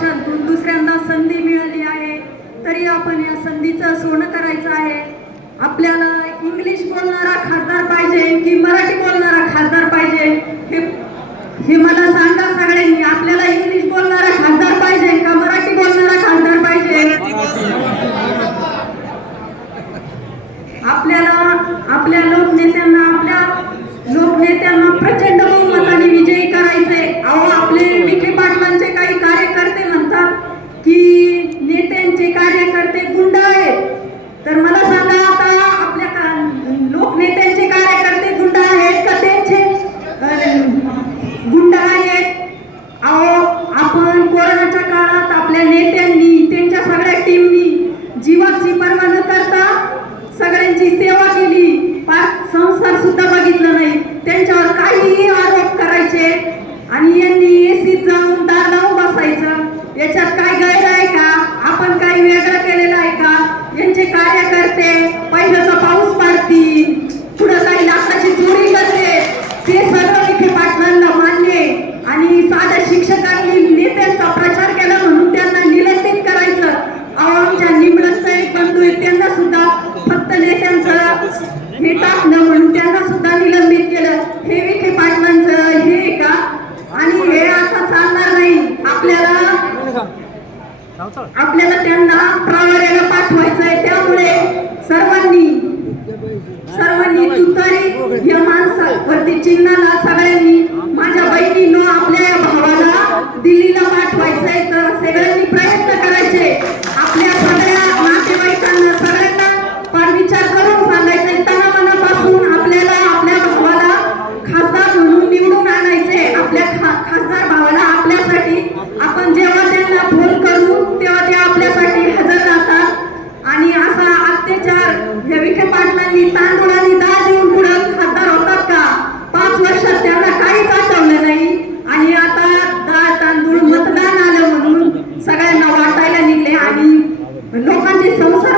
वर्षांतून दुसऱ्यांदा संधी मिळाली आहे, तरी आपण या संधीचं सोनं करायचं आहे. आपल्याला इंग्लिश बोलणारा खासदार पाहिजे की मराठी बोलणारा खासदार पाहिजे हे मला सांगा सगळ्यांनी. आपल्याला इंग्लिश बोलणारा खासदार पाहिजे का मराठी बोलणारा खासदार पाहिजे? आपल्याला आपल्या लोकनेत्यांना प्रचंड बहुमताने विजयी करायचे. अहो, आपले विखे पाटलांचे काही कार्यकर्ते म्हणतात की नेत्यांचे कार्यकर्ते गुंड आहेत. तर मला सांगा, आता आपल्या लोकनेत्यांचे कार्यकर्ते गुंड आहेत का त्यांचे गुंड आहेत? अहो, आपण कोरोनाच्या काळात आपल्या नेत्यांनी त्यांच्या सगळ्या टीमनी जीवाची पर्वा न करता सगळ्यांची सेवा केली. संसार सुद्धा बघितलं नाही. त्यांच्यावर काहीही आरोप करायचे आणि यांनी एसीत जाऊन दार लावून बसायचं. याच्यात काय गैर आहे का? आपण काही वेगळं केलेलं आहे का? यांचे कार्यकर्ते पैशाचा पाऊस पाडतील, पुढं काही लाखाची चोरी करते, ते सगळं विखे पाटलांना मान्य. आणि साध्या शिक्षकांनी नेत्यांचा प्रचार केला म्हणून त्यांना निलंबित करायचं. अहो, आमच्या निंबळकचा एक बंधू आहे, त्यांना सुद्धा फक्त नेत्यांचं हे टाकलं म्हणून त्यांना सुद्धा निलंबित केलं. हे विखे पाटलांचं हे का? आणि हे आता चालणार नाही. आपल्याला त्यांना प्रवऱ्याला पाठवायचंय. त्यामुळे सर्वांनी तुतारी या माणसावरती चिन्हाला सगळ्यांनी, माझ्या बहिणींनो, आपल्या या भावाला दिल्लीला पाठवायचंय. तर सगळ्यांनी प्रयत्न करायचे. आपल्या सगळ्या नातेवाईकांना सगळ्यांना पण विचार करून सांगायचंय. तनामनापासून आपल्याला आपल्या भावाला खासदार म्हणून निवडून आणायचे. आपल्या खासदार भावाला आपल्यासाठी आपण जेव्हा त्यांना फोन करू तेव्हा ते आपल्यासाठी हजर राहतात. आणि असा अत्याचार या विखे पाटलांनी तांदूळांनी दाळ देऊन पुढे खासदार होतात का? 5 वर्षात त्यांना काहीच आठवलं नाही. आणि आता दाळ तांदूळ मतदान आलं म्हणून सगळ्यांना वाटायला निघले आणि लोकांचे संसार